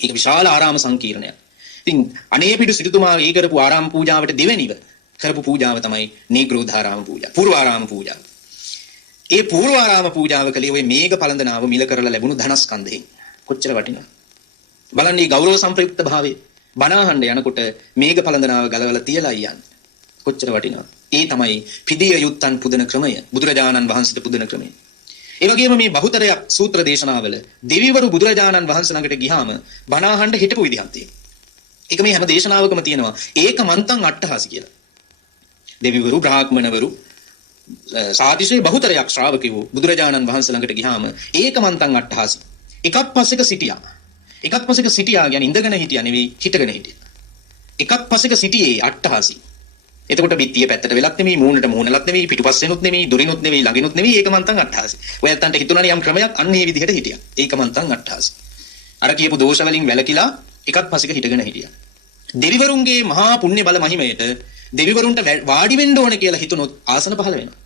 ඒක විශාල ආරාම සංකීර්ණයක්. ඉතින් අනේපිඩු සිටුතුමා ඒ කරපු ආරාම පූජාවට දෙවැනිව කරපු පූජාව තමයි නීග්‍රෝධාරාම පූජාව. පූර්වාරාම පූජාව. ඒ පූර්වාරාම පූජාව කලේ ওই මේඝ පළඳනාව මිල කරලා ලැබුණු ධනස්කන්ධයෙන් කොච්චර වටිනවද? බලන්න මේ ගෞරව සම්ප්‍රයුක්ත භාවය. බණ අහන්න යනකොට මේඝ පළඳනාව ගලවලා තියලා යන්නේ. කොච්චර වටිනවද? ඒ තමයි පිදිය යුත්තන් පුදන ක්‍රමය. බුදුරජාණන් වහන්සේට පුදන ක්‍රමය. ඒ වගේම මේ බහුතරයක් සූත්‍ර දේශනාවල දෙවිවරු බුදුරජාණන් වහන්සේ ළඟට ගියාම බණ අහන්න හිටපු විදිහක් තියෙනවා. ඒක මේ හැම දේශනාවකම තියෙනවා. ඒක මන්තං අට්ඨහස කියලා. දෙවිවරු බ්‍රාහ්මණවරු සාතිශය බහුතරයක් ශ්‍රාවකයෝ බුදුරජාණන් වහන්සේ ළඟට ගියාම ඒකමන්තං අට්ඨාසි. එකක් පස්සෙක සිටියා. එකක් පස්සෙක සිටියා කියන්නේ ඉඳගෙන හිටියා නෙවෙයි හිටගෙන හිටියා. එකක් පස්සෙක සිටියේ අට්ඨාසි. එතකොට බිත්තිය පැත්තට වෙලක් නෙවෙයි මූණට මූණලක් නෙවෙයි පිටුපස්සෙනුත් නෙවෙයි දුරිනුත් නෙවෙයි ළඟිනුත් නෙවෙයි ඒකමන්තං අට්ඨාසි. ඔය ඇත්තන්ට හිතුණානේ යම් ක්‍රමයක් අන්න ඒ විදිහට හිටියා. ඒකමන්තං අට්ඨාසි. අර කියපු දෝෂ වලින් වැළකීලා එකක් පස්සෙක හිටගෙන හිටියා. දෙවිවරුන්ගේ මහා පුණ්‍ය බල මහිමයට දෙවිවරුන්ට වාඩි වෙන්න ඕන කියලා හිතුනොත් ආසන පහළ වෙනවා.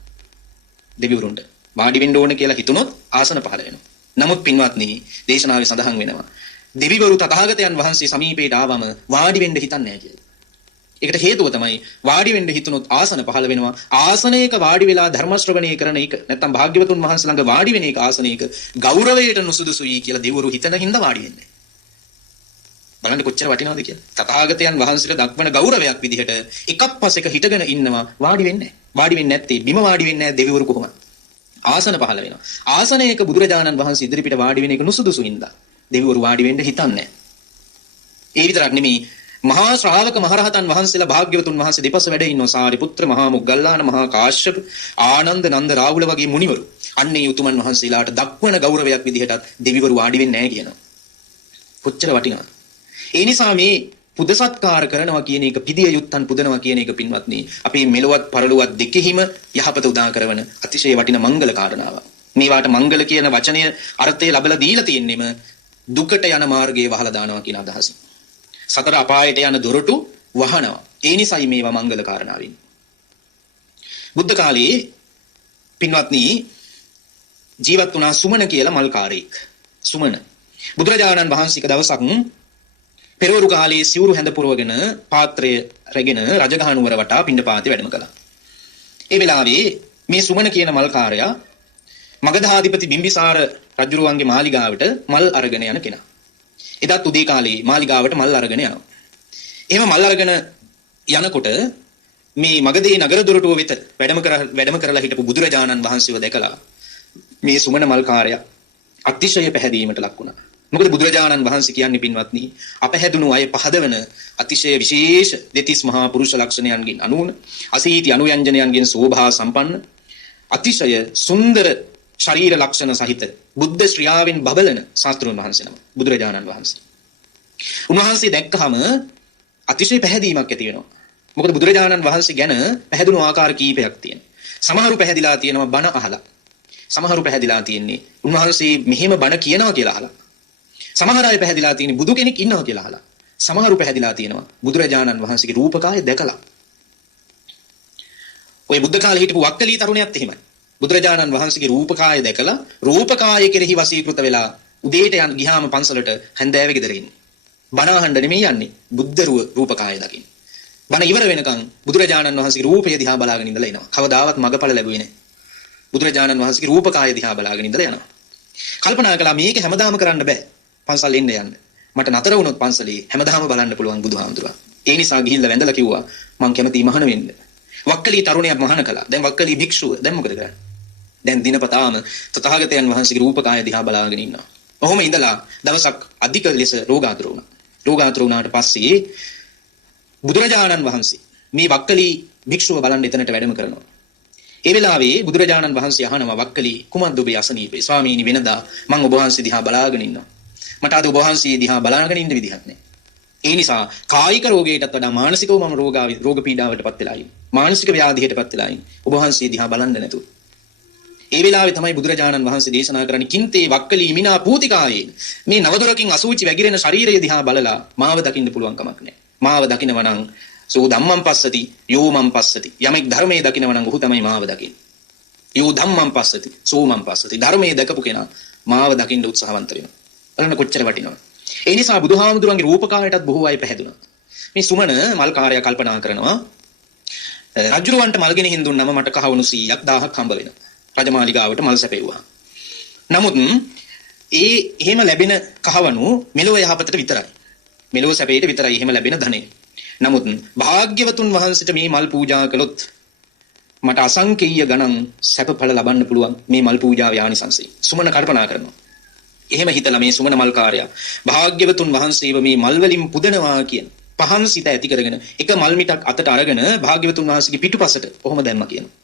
දෙවිවරුන්ට වාඩි වෙන්න ඕන කියලා හිතුනොත් ආසන පහළ වෙනවා. නමුත් පින්වත්නි දේශනාවේ සඳහන් වෙනවා දෙවිවරු තථාගතයන් වහන්සේ සමීපයට ආවම වාඩි වෙන්න හිතන්නේ නැහැ කියලා. ඒකට හේතුව තමයි වාඩි වෙන්න හිතුනොත් ආසන පහළ වෙනවා. ආසනයක වාඩි වෙලා ධර්ම ශ්‍රවණය කරන එක නැත්නම් භාග්‍යවතුන් වහන්සේ ළඟ වාඩි වෙන එක ආසනයක ගෞරවයට නුසුදුසුයි කියලා දෙවිවරු හිතන හින්දා වාඩි වෙන්නේ. බලන්න කොච්චර වටිනවද කියලා. තථාගතයන් වහන්සේට දක්වන ගෞරවයක් විදිහට එකක් පස්සෙක හිටගෙන ඉන්නවා වාඩි වෙන්නේ නැහැ. වාඩි වෙන්නේ නැත්තේ බිම වාඩි වෙන්නේ නැහැ දෙවිවරු කොහොමද? ආසන පහළ වෙනවා. ආසනයක බුදුරජාණන් වහන්සේ ඉදිරිපිට වාඩි වෙන එක නුසුදුසු හින්දා දෙවිවරු වාඩි වෙන්න හිතන්නේ නැහැ. ඒ විතරක් නෙමෙයි මහා ශ්‍රාවක මහරහතන් වහන්සේලා භාග්‍යවතුන් වහන්සේ දෙපස වැඩ ඉන්නවා. සාරිපුත්‍ර මහා මොග්ගල්ලාන මහා කාශ්‍යප ආනන්ද නන්ද රාහුල වගේ මුනිවරු. අන්නේ උතුමන් වහන්සේලාට දක්වන ගෞරවයක් විදිහටත් දෙවිවරු වාඩි වෙන්නේ නැහැ කියනවා. කොච්චර වටිනවද? ඒ නිසා මේ පුද සත්කාර කරනවා කියන එක පිදිය යුත්තන් පුදනවා කියන එක පින්වත්නි අපේ මෙලොවත් පරලොවත් දෙකෙහිම යහපත උදා කරන අතිශය වටින මංගල කාරණාවක්. මේවාට මංගල කියන වචනය අර්ථය ලැබලා දීලා තියෙන්නෙම දුකට යන මාර්ගයේ වහලා දානවා කියන අදහස. සතර අපායට යන දොරටු වහනවා. ඒ නිසායි මේවා මංගල කාරණා වෙන්නේ. බුද්ධ කාලයේ පින්වත්නි ජීවත් වුණා සුමන කියලා මල්කාරයෙක්. සුමන බුදුරජාණන් වහන්සේක දවසක් පෙරවරු කාලයේ සිවුරු හැඳ පුරවගෙන පාත්‍රය රැගෙන රජගහ නුවර වටා පිණ්ඩපාතේ වැඩම කළා. ඒ වෙලාවේ මේ සුමන කියන මල්කාරයා මගධාධිපති බිම්බිසාර රජුරුවන්ගේ මාලිගාවට මල් අරගෙන යන කෙනා. එදත් උදේ කාලේ මාලිගාවට මල් අරගෙන යනවා. එහෙම මල් අරගෙන යනකොට මේ මගධේ නගර දොරටුව වෙත වැඩම කරලා හිටපු බුදුරජාණන් වහන්සේව දැකලා මේ සුමන මල්කාරයා අතිශය පැහැදීමට ලක් වුණා. මොකද බුදුරජාණන් වහන්සේ කියන්නේ පින්වත්නි අපහැදුණු අය පහදවන අතිශය විශේෂ දෙතිස් මහා පුරුෂ ලක්ෂණයන්ගෙන් අනුන අසීති අනුයන්ජනයන්ගෙන් සෝභා සම්පන්න අතිශය සුන්දර ශරීර ලක්ෂණ සහිත බුද්ධ ශ්‍රියාවෙන් බබලන ශාස්ත්‍රඥ වහන්සේ නම බුදුරජාණන් වහන්සේ. උන්වහන්සේ දැක්කහම අතිශය පැහැදීමක් ඇති වෙනවා. මොකද බුදුරජාණන් වහන්සේ ගැන පැහැදුණු ආකාර කීපයක් තියෙනවා. සමහරු පැහැදිලා තියෙනවා බණ අහලා. සමහරු පැහැදිලා තියෙන්නේ උන්වහන්සේ මෙහෙම බණ කියනවා කියලා අහලා. සමහර අය පැහැදිලා තියෙන්නේ බුදු කෙනෙක් ඉන්නවා කියලා අහලා. සමහරු පැහැදිලා තියෙනවා බුදුරජාණන් වහන්සේගේ රූපකාය දැකලා. ඔය බුද්ධ කාලේ හිටපු වක්කලී තරුණයත් එහෙමයි. බුදුරජාණන් වහන්සේගේ රූපකාය දැකලා රූපකාය කෙරෙහි වසීකృత වෙලා උදේට යන ගියාම පන්සලට හැන්දෑවේ ගෙදර ඉන්නේ. බණ අහන්න නෙමෙයි යන්නේ බුද්ධ රූපකාය දකින්න. බණ ඉවර වෙනකන් බුදුරජාණන් වහන්සේගේ රූපය දිහා බලාගෙන ඉඳලා එනවා. කවදාවත් මගපල ලැබුවේ නැහැ. බුදුරජාණන් වහන්සේගේ රූපකාය දිහා බලාගෙන ඉඳලා යනවා. කල්පනා කළා මේක හැමදාම කරන්න බෑ. පන්සල් එන්න යන්න. මට නතර වුණොත් පන්සලේ හැමදාම බලන්න පුළුවන් බුදුහාමුදුරුවෝ. ඒ නිසා ගිහිල්ලා වැඳලා කිව්වා මං කැමතියි මහාන වෙන්න. වක්කලී තරුණයා මහාන කළා. දැන් වක්කලී භික්ෂුව දැන් මොකද කරන්නේ? දැන් දිනපතාම තථාගතයන් වහන්සේගේ රූපකාය දිහා බලාගෙන ඉන්නවා. ඔහොම ඉඳලා දවසක් අධික ලෙස රෝගාතුර වුණා. රෝගාතුර වුණාට පස්සේ බුදුරජාණන් වහන්සේ මේ වක්කලී භික්ෂුව බලන්න එතනට වැඩම කරනවා. ඒ වෙලාවේ බුදුරජාණන් වහන්සේ අහනවා වක්කලී කුමද්ද ඔබේ අසනීපේ? ස්වාමීනි වෙනදා මං ඔබ වහන්සේ දිහා බලාගෙන ඉන්නවා. මට අද ඔබ වහන්සේ දිහා බලාගෙන ඉන්න විදිහක් නැහැ. ඒ නිසා කායික රෝගයකටත් වඩා මානසිකව මම රෝග පීඩාවටපත් වෙලා ඉන්නේ. මානසික ව්‍යාධියකටපත් වෙලා ඉන්නේ. ඔබ වහන්සේ දිහා බලන්න නැතුව. ඒ වෙලාවේ තමයි බුදුරජාණන් වහන්සේ දේශනා කරන්නේ කින්තේ වක්කලී මිනා පූතිකායේ. මේ නවදොරකින් අසූචි වැగిරෙන ශරීරය දිහා බලලා මාව දකින්න පුළුවන් කමක් නැහැ. මාව දකිනවා නම් සෝ ධම්මං පස්සති යෝ මං පස්සති. යමෙක් ධර්මයේ දකිනවා නම් ඔහු තමයි මාව දකින්නේ. යෝ ධම්මං පස්සති සෝ මං පස්සති. ධර්මයේ දැකපු කෙනා මාව දකින්න උත්සාහවන්ත වෙනවා. බලන්න කොච්චර වටිනවද? ඒ නිසා බුදුහාමුදුරන්ගේ රූපකායටත් බොහෝ අය පැහැදුනා. මේ සුමන මල්කාරයා කල්පනා කරනවා රජුරවන්ට මල් ගෙනihin දුන්නම මට කහවණු 100ක් 1000ක් හම්බ වෙනවා. රජමාලිගාවට මල් සැපෙව්වා. නමුත් එහෙම ලැබෙන කහවණු මෙලොව යහපතට විතරයි. මෙලොව සැපේට විතරයි එහෙම ලැබෙන ධනෙ. නමුත් භාග්‍යවතුන් වහන්සේට මේ මල් පූජා කළොත් මට අසංකේය ගණන් සැපඵල ලබන්න පුළුවන් මේ මල් පූජාවේ ආනිසංසය. සුමන කල්පනා කරනවා. එහෙම හිතලා මේ සුමන මල්කාරයා භාග්‍යවතුන් වහන්සේව මේ මල් වලින් පුදනවා කියන පහන් සිත ඇති කරගෙන එක මල් මිටක් අතට අරගෙන භාග්‍යවතුන් වහන්සේගේ පිටුපසට කොහොම දැම්මා කියනවා.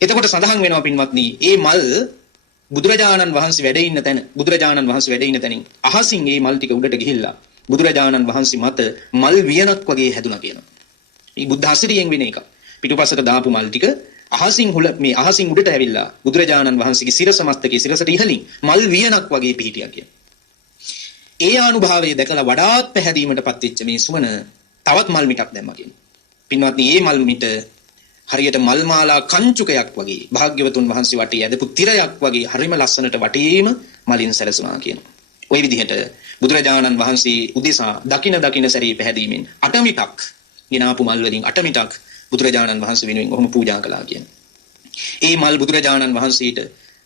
එතකොට සඳහන් වෙනවා පින්වත්නි, මේ මල් බුදුරජාණන් වහන්සේ වැඩ ඉන්න තැන, බුදුරජාණන් වහන්සේ වැඩ ඉන්න තැනින් අහසින් මේ මල් ටික උඩට ගිහිල්ලා බුදුරජාණන් වහන්සේ මත මල් වියනක් වගේ හැදුනා කියනවා. මේ බුද්ධ අසිරියෙන් වෙන එක. පිටුපසට දාපු මල් ටික අහසින් මේ අහසින් උඩට ඇවිල්ලා බුදුරජාණන් වහන්සේගේ සිරස මස්තකයේ සිරසට ඉහළින් මල් වියනක් වගේ පිහිටියා කියනවා. ඒ අනුභවය දැකලා වඩාත් පැහැදීමටපත් වෙච්ච මේ සුමන තවත් මල් මිටක් දැම්මා කියනවා. පින්වත්නි, මේ මල් මිට හරියට මල් මාලා කංචුකයක් වගේ භාග්‍යවතුන් වහන්සේ වටේ ඇදපු තිරයක් වගේ හරිම ලස්සනට වටේම මලින් සැරසුණා කියනවා. ওই විදිහට බුදුරජාණන් වහන්සේ උදෙසා දකින සැරේ පැහැදීමෙන් අටමිටක් ගෙනාපු මල් වලින් අටමිටක් බුදුරජාණන් වහන්සේ වෙනුවෙන් ඔහොම පූජා කළා කියනවා. ඒ මල් බුදුරජාණන් වහන්සේට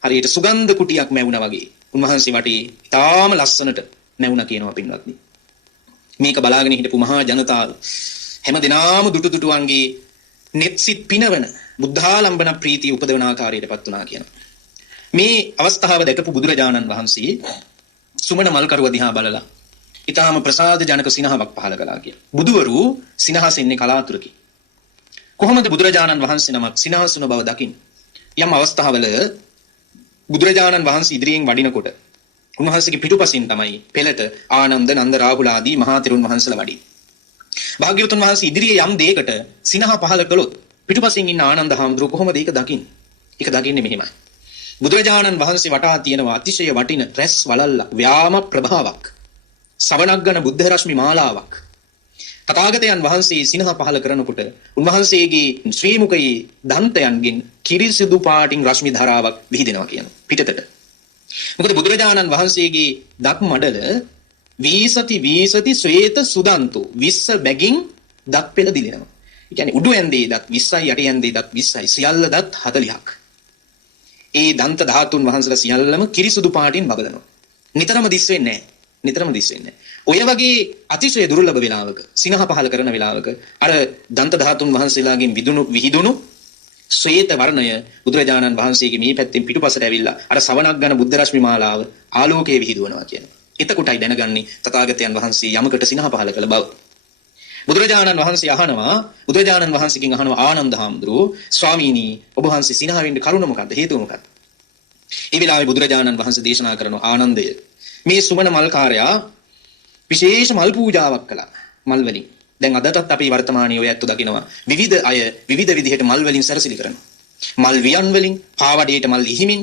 හරියට සුගන්ධ කුටියක් මැවුණා වගේ උන්වහන්සේ වටේ ඊටාම ලස්සනට මැවුණා කියනවා පින්වත්නි. මේක බලාගෙන හිටපු මහා ජනතාව හැම දිනාම දුටුවන්ගේ නෙත්සිට පිනවන බුද්ධාලම්බන ප්‍රීතිය උපදවන ආකාරයටපත් වුණා කියනවා. මේ අවස්ථාව දැකපු බුදුරජාණන් වහන්සේ සුමන මල්කරුව දිහා බලලා ඊටාම ප්‍රසාද ජනක සිනහවක් පහළ කළා කියලා. බුදුවරු සිනහසෙන්නේ කලාතුරකින්. කොහොමද බුදුරජාණන් වහන්සේ නමක් සිනහසුන බව දකින්න? යම් අවස්ථාවල බුදුරජාණන් වහන්සේ ඉදිරියෙන් වඩිනකොට උන්වහන්සේගේ පිටුපසින් තමයි පෙළට ආනන්ද නන්ද රාහුල ආදී මහා තෙරුන් වහන්සේලා වඩින්නේ. භාග්‍යවතුන් වහන්සේ ඉදිරියේ යම් දෙයකට සිනහ පහළ කළොත් පිටුපසින් ඉන්න ආනන්ද හාමුදුරුවෝ කොහොමද ඒක දකින්නේ? ඒක දකින්නේ මෙහෙමයි. බුදුරජාණන් වහන්සේ වටා තියෙනවා අතිශය වටින රැස් වලල්ල ව්‍යාම ප්‍රභාවක්. සවනග්ගන බුද්ධ රශ්මි මාලාවක්. තථාගතයන් වහන්සේ සිනහ පහළ කරනකොට උන්වහන්සේගේ ශ්‍රී මුඛයේ දන්තයන්ගෙන් කිරිසිදු පාටින් රශ්මි ධාරාවක් විහිදෙනවා කියනවා පිටතට. මොකද බුදුරජාණන් වහන්සේගේ දත් මඩල වීසති ශ්වේත සුදන්තු 20 බැගින් දත් පෙළ දිලෙනවා. ඒ කියන්නේ උඩු ඇන්දේ දත් 20යි යට ඇන්දේ දත් 20යි සියල්ල දත් 40ක්. ඒ දන්ත ධාතුන් වහන්සේලා සියල්ලම කිරිසුදු පාටින් බබලනවා. නිතරම දිස් වෙන්නේ නැහැ. ඔය වගේ අතිශය දුර්ලභ වෙලාවක සිනහ පහල කරන වෙලාවක අර දන්ත ධාතුන් වහන්සේලාගෙන් විහිදුණු ශ්වේත වර්ණය බුදුරජාණන් වහන්සේගේ මේ පැත්තෙන් පිටුපසට ඇවිල්ලා අර සවනග්ගන බුද්ධ රශ්මි මාලාව ආලෝකයේ විහිදුවනවා කියන්නේ. එතකොටයි දැනගන්නේ තථාගතයන් වහන්සේ යමකට සිනහ පහල කළ බව. බුදුරජාණන් වහන්සේ අහනවා ආනන්ද හාමුදුරුවෝ, ස්වාමීනි ඔබ වහන්සේ සිනහ වෙන්න කරුණ මොකද්ද? හේතුව මොකද්ද? ඒ වෙලාවේ බුදුරජාණන් වහන්සේ දේශනා කරන ආනන්දය, මේ සුමන මල්කාරයා විශේෂ මල් පූජාවක් කළා මල් වලින්. දැන් අදටත් අපි වර්තමානයේ ඔය ඇත්ත දකිනවා විවිධ අය විවිධ විදිහට මල් වලින් සැරසිලි කරනවා. මල් වියන් වලින්, පාවඩේට මල් ඉහිමින්,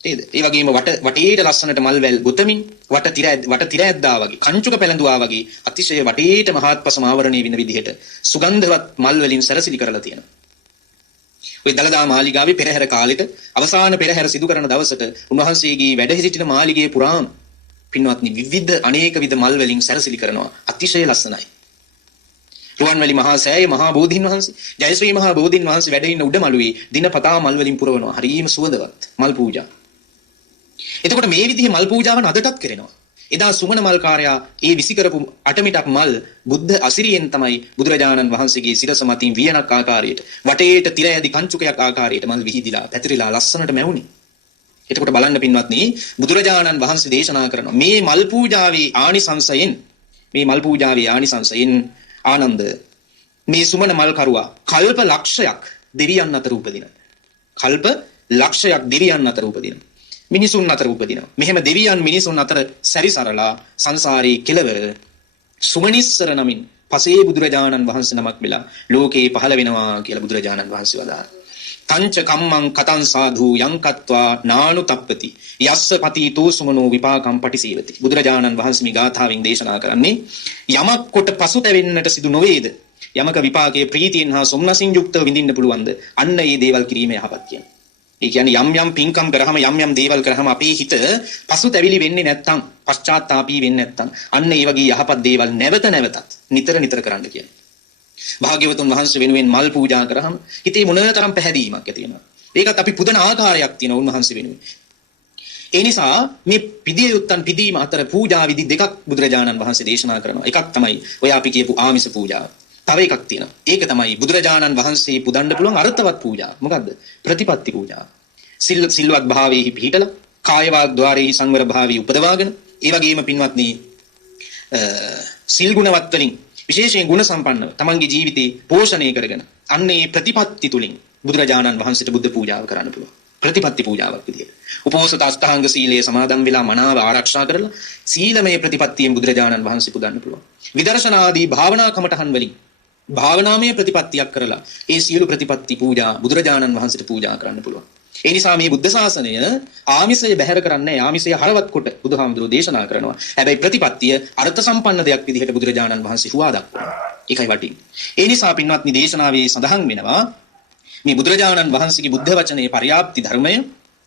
නේද? ඒ වගේම වටේට ලස්සනට මල් වැල් ගොතමින්, වට තිර ඇද්දා වගේ, කංචුක පැලඳුවා වගේ අතිශය වටේට මහත්පසම ආවරණය වෙන විදිහට සුගන්ධවත් මල් වලින් සැරසිලි කරලා තියෙනවා. ඔය දලදා මාලිගාවේ පෙරහැර කාලෙට අවසාන පෙරහැර සිදු කරන දවසට උන්වහන්සේගේ වැඩ සිටින මාලිගයේ පුරාම පින්වත්නි විවිධ අනේක විද මල් වලින් සැරසිලි කරනවා. අතිශය ලස්සනයි. රුවන්වැලි මහා සෑය මහා බෝධීන් වහන්සේ, ජයශ්‍රී මහා බෝධීන් වහන්සේ වැඩ ඉන්න උඩමළුවේ දිනපතා මල් වලින් පුරවනවා. හරිම සුවඳවත් මල් පූජා. එතකොට මේ විදිහේ මල් පූජාවන් අදටත් කරනවා. එදා සුමන මල්කාරයා ඒ විසි කරපු අටමිටක් මල් බුද්ධ අසිරියෙන් තමයි බුදුරජාණන් වහන්සේගේ සිරස මතින් වියනක් ආකාරයට, වටේට තිර ඇදි කංචුකයක් ආකාරයට මල් විහිදිලා පැතිරිලා ලස්සනට මැවුනේ. එතකොට බලන්න පින්වත්නි, බුදුරජාණන් වහන්සේ දේශනා කරනවා මේ මල් පූජාවේ ආනිසංසයෙන් ආනන්ද, මේ සුමන මල් කරුවා කල්ප ලක්ෂයක් දෙවියන් අතර උපදින. කල්ප ලක්ෂයක් දෙවියන් අතර උපදින. මිනිසුන් අතර උපදිනවා. මෙහෙම දෙවියන් මිනිසුන් අතර සැරිසරලා සංසාරේ කෙලවර සුමනිස්සර නමින් පසේ බුදුරජාණන් වහන්සේ නමක් වෙලා ලෝකේ පහළ වෙනවා කියලා බුදුරජාණන් වහන්සේ වදාළා. තංච කම්මං කතං සාධු යං කତ୍වා නානුතප්පති යස්ස පතීතෝ සුමනෝ විපාකම් පටිසීවති. බුදුරජාණන් වහන්සේ මේ ගාථාවෙන් දේශනා කරන්නේ යමක් කොට පසුතැවෙන්නට සිදු නොවේද, යමක විපාකයේ ප්‍රීතියෙන් හා සොම්නසින් යුක්තව විඳින්න පුළුවන්ද, අන්න ඒ දේවල් කිරීම යහපත් කියන. ඒ කියන්නේ යම් පින්කම් කරාම යම් දේවල් කරාම අපේ හිත පසුතැවිලි වෙන්නේ නැත්තම්, පශ්චාත්තාපී වෙන්නේ නැත්තම්, අන්න ඒ වගේ යහපත් දේවල් නැවත නැවතත් නිතර කරන්න කියන්නේ. භාග්‍යවතුන් වහන්සේ වෙනුවෙන් මල් පූජා කරාම හිතේ මොනතරම් පැහැදීමක් ඇති වෙනවා. ඒකත් අපි පුදන ආකාරයක් තියෙනවා උන්වහන්සේ වෙනුවෙන්. ඒ නිසා මේ පිදීම අතර පූජා විදි දෙකක් බුදුරජාණන් වහන්සේ දේශනා කරනවා. එකක් තමයි ඔය අපි කියපු ආමිස පූජාව. තව එකක් තියෙනවා. ඒක තමයි බුදුරජාණන් වහන්සේ පුදන්න පුළුවන් අර්ථවත් පූජා. මොකද්ද? ප්‍රතිපත්ති පූජා. සිල්වත් භාවයේහි පිහිටලා, කාය වාග් ద్వාරේහි සංවර භාවී උපදවාගෙන, ඒ වගේම පින්වත්නි සිල් ගුණවත් වලින් විශේෂයෙන් ගුණ සම්පන්නව තමන්ගේ ජීවිතේ පෝෂණය කරගෙන අන්නේ ප්‍රතිපත්ති තුලින් බුදුරජාණන් වහන්සේට බුද්ධ පූජාව කරන්න පුළුවන්. ප්‍රතිපත්ති පූජාවක් විදියට. උපෝසත අෂ්ටාංග සීලයේ සමාදන් වෙලා මනාව ආරක්ෂා කරලා සීලමය ප්‍රතිපත්තියෙන් බුදුරජාණන් වහන්සේ පුදන්න පුළුවන්. විදර්ශනා ආදී භාවනා කමඨහන් වලින් භාවනාමය ප්‍රතිපත්තියක් කරලා ඒ සියලු ප්‍රතිපත්ති පූජා බුදුරජාණන් වහන්සේට පූජා කරන්න පුළුවන්. ඒ නිසා මේ බුද්ධ ශාසනය ආමිසය බැහැර කරන්නේ ආමිසය හරවත් කොට බුදුහාමුදුරෝ දේශනා කරනවා. හැබැයි ප්‍රතිපත්තිය අර්ථ සම්පන්න දෙයක් විදිහට බුදුරජාණන් වහන්සේ හුවා දක්වනවා. ඒකයි වටින්නේ. ඒ නිසා පින්වත්නි දේශනාවේ සඳහන් වෙනවා මේ බුදුරජාණන් වහන්සේගේ බුද්ධ වචනේ පරියාප්ති ධර්මය,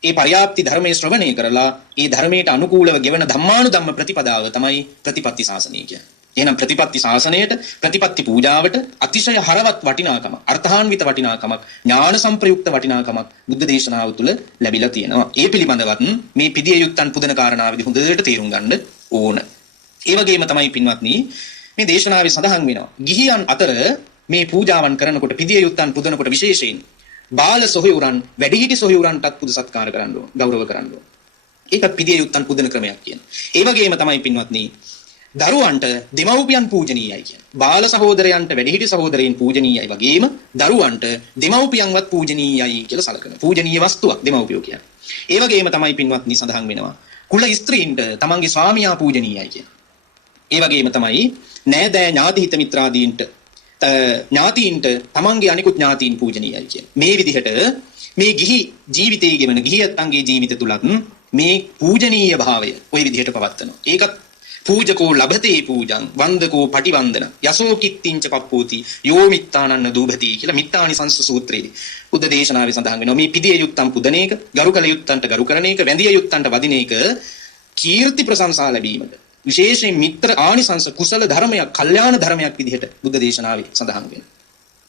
ඒ පරියාප්ති ධර්මයේ ශ්‍රවණය කරලා ඒ ධර්මයට අනුකූලව ගෙවන ධම්මානුධම්ම ප්‍රතිපදාව තමයි ප්‍රතිපත්ති ශාසනය කියන්නේ. එහෙනම් ප්‍රතිපත්ති ශාසනයට, ප්‍රතිපත්ති පූජාවට අතිශය හරවත් වටිනාකමක්, අර්ථාන්විත වටිනාකමක්, ඥාන සංප්‍රයුක්ත වටිනාකමක් බුද්ධ දේශනාව තුළ ලැබිලා තියෙනවා. ඒ පිළිබඳවත් මේ පිදිය යුත්තන් පුදන කාරණාවේදී හොඳට තේරුම් ගන්න ඕන. ඒ වගේම තමයි පින්වත්නි මේ දේශනාවේ සඳහන් වෙනවා. ගිහියන් අතර මේ පූජාවන් කරනකොට පිදිය යුත්තන් පුදනකොට විශේෂයෙන් බාල සොහොයුරන්, වැඩිහිටි සොහොයුරන්ටත් පුද සත්කාර කරන්න ඕන, ගෞරව කරන්න ඕන. ඒකත් පිදිය යුත්තන් පුදන ක්‍රමයක් කියන්නේ. ඒ වගේම තමයි පින්වත්නි දරුවන්ට දෙමව්පියන් පූජනීයයි කියන්නේ. බාල සහෝදරයන්ට වැඩිහිටි සහෝදරයන් පූජනීයයි වගේම දරුවන්ට දෙමව්පියන්වත් පූජනීයයි කියලා සලකනවා. පූජනීය වස්තුවක් දෙමව්පියෝ කියන්නේ. ඒ වගේම තමයි පින්වත්නි සඳහන් වෙනවා කුල ස්ත්‍රීන්ට තමන්ගේ ස්වාමියා පූජනීයයි කියන්නේ. ඒ වගේම තමයි නෑදෑ ඥාති හිත මිත්‍රාදීන්ට ඥාතීන්ට තමන්ගේ අනිකුත් ඥාතීන් පූජනීයයි කියන්නේ. මේ විදිහට මේ ගිහි ජීවිතයේ ගෙවන ගිහියන්ගේ ජීවිත තුලත් මේ පූජනීය භාවය ওই විදිහට පවත්වනවා. ඒකත් පූජකෝ ලබතේ පූජං වන්දකෝ පටිවන්දන යසෝ කිත්තිංච පප්පෝති යෝ මිත්තානන්න දූභති කියලා මිත්තානිසංස සූත්‍රයේදී බුද්ධ දේශනාවේ සඳහන් වෙනවා. මේ පිදිය යුත්තන් පුදන එක, ගරු කළ යුත්තන්ට ගරු කරන එක, වැඳිය යුත්තන්ට වදින එක කීර්ති ප්‍රශංසා ලැබීමට විශේෂයෙන් මිත්‍ර ආනිසංස කුසල ධර්මයක්, කල්යාණ ධර්මයක් විදිහට බුද්ධ දේශනාවේ සඳහන් වෙනවා.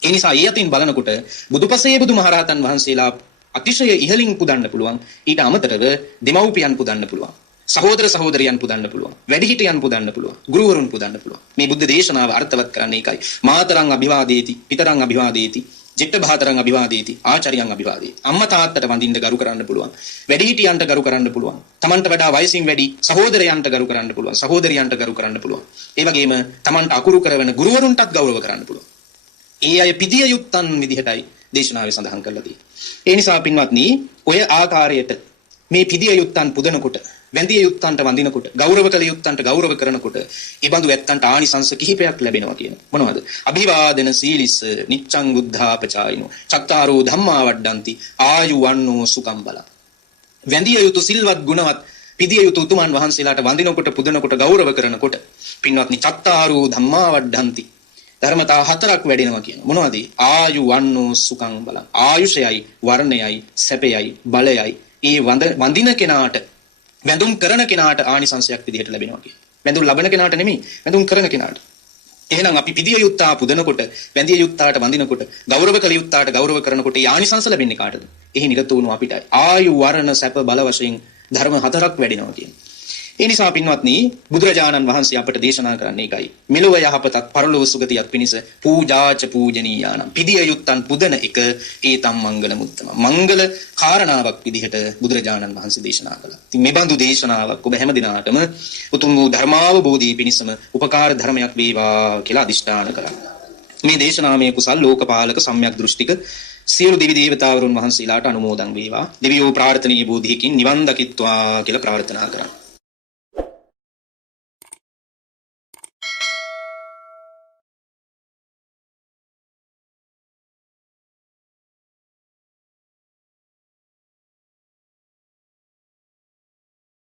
ඒ නිසා ඒ අතින් බලනකොට බුදුපසේ බුදුමහරහතන් වහන්සේලා අතිශය ඉහළින් පුදන්න පුළුවන්. ඊට අමතරව දෙමව්පියන් පුදන්න පුළුවන්. සහෝදර සහෝදරියන් පුදන්න පුළුවන්. වැඩිහිටියන් පුදන්න පුළුවන්. ගුරුවරුන් පුදන්න පුළුවන්. මේ බුද්ධ දේශනාව අර්ථවත් කරන්නේ ඒකයි. මාතරං අභිවාදේති, පිතරං අභිවාදේති, ජෙට්ට භාතරං අභිවාදේති, ආචාර්යං අභිවාදේති. අම්මා තාත්තට වඳින්න ගරු කරන්න පුළුවන්. වැඩිහිටියන්ට ගරු කරන්න පුළුවන්. තමන්ට වඩා වයසින් වැඩි සහෝදරයන්ට ගරු කරන්න පුළුවන්. සහෝදරියන්ට ගරු කරන්න පුළුවන්. ඒ වගේම තමන්ට අකුරු කරවන ගුරුවරුන්ටත් ගෞරව කරන්න පුළුවන්. ඒ අය පිදිය යුත්තන් විදිහටයි දේශනාවේ සඳහන් කරලා තියෙන්නේ. ඒ නිසා පින්වත්නි ඔය ආකාරයට මේ පිදිය යුත්තන් පුදනකොට, වැඳිය යුත්තන්ට වඳිනකොට, ගෞරව කළ යුත්තන්ට ගෞරව කරනකොට ඒ බඳු ඇත්තන්ට ආනිසංස කිහිපයක් ලැබෙනවා කියන මොනවද? අභිවාදන සීලිස්ස නිච්ඡං බුද්ධාපචායිනෝ චත්තාරෝ ධම්මා වඩ්ඩಂತಿ ආයු වන්නෝ සුඛං බල. වැඳිය යුතු සිල්වත් ගුණවත් පිදිය යුතු උතුමන් වහන්සේලාට වඳිනකොට, පුදනකොට, ගෞරව කරනකොට පින්වත්නි චත්තාරෝ ධම්මා වඩ්ඩಂತಿ ධර්මතා හතරක් වැඩෙනවා කියන මොනවද? ආයු වන්නෝ සුඛං බල. ආයුෂයයි, වර්ණයයි, සැපයයි, බලයයි ඒ වඳින කෙනාට, වැඳුම් කරන කෙනාට ආනිසංසයක් විදිහට ලැබෙනවා කියන්නේ. වැඳුම් ලබන කෙනාට නෙමෙයි, වැඳුම් කරන කෙනාට. එහෙනම් අපි පිදිය යුත්තා පුදනකොට, වැඳිය යුත්තාට වඳිනකොට, ගෞරව කළ යුත්තාට ගෞරව කරනකොට ඒ ආනිසංස ලැබෙන්නේ කාටද? එහි නිරත වුණු අපිටයි. ආයු වර්ණ සැප බල වශයෙන් ධර්ම හතරක් වැඩෙනවා කියන්නේ. ඒ නිසා පින්වත්නි බුදුරජාණන් වහන්සේ අපට දේශනා කරන්නේ ඒකයි. මෙලොව යහපතත් පරලොව සුගතියක් පිණිස පූජාච පූජනීයානම් පිදිය යුත්තන් පුදන එක ඒතම් මංගල මුත්තම. මංගල කාරණාවක් විදිහට බුදුරජාණන් වහන්සේ දේශනා කළා. ඉතින් මේ බඳු දේශනාවක් ඔබ හැම දිනාටම උතුම් වූ ධර්මාවබෝධී පිණිසම උපකාර ධර්මයක් වේවා කියලා අදිෂ්ඨාන කරා. මේ දේශනාමය කුසල් ලෝකපාලක සම්‍යක් දෘෂ්ටික සියලු දෙවි දේවතාවරුන් වහන්සේලාට අනුමෝදන් වේවා. දෙවියෝ ප්‍රාර්ථනීය බෝධියකින් නිවන් දකිත්වා කියලා ප්‍රාර්ථනා කරා.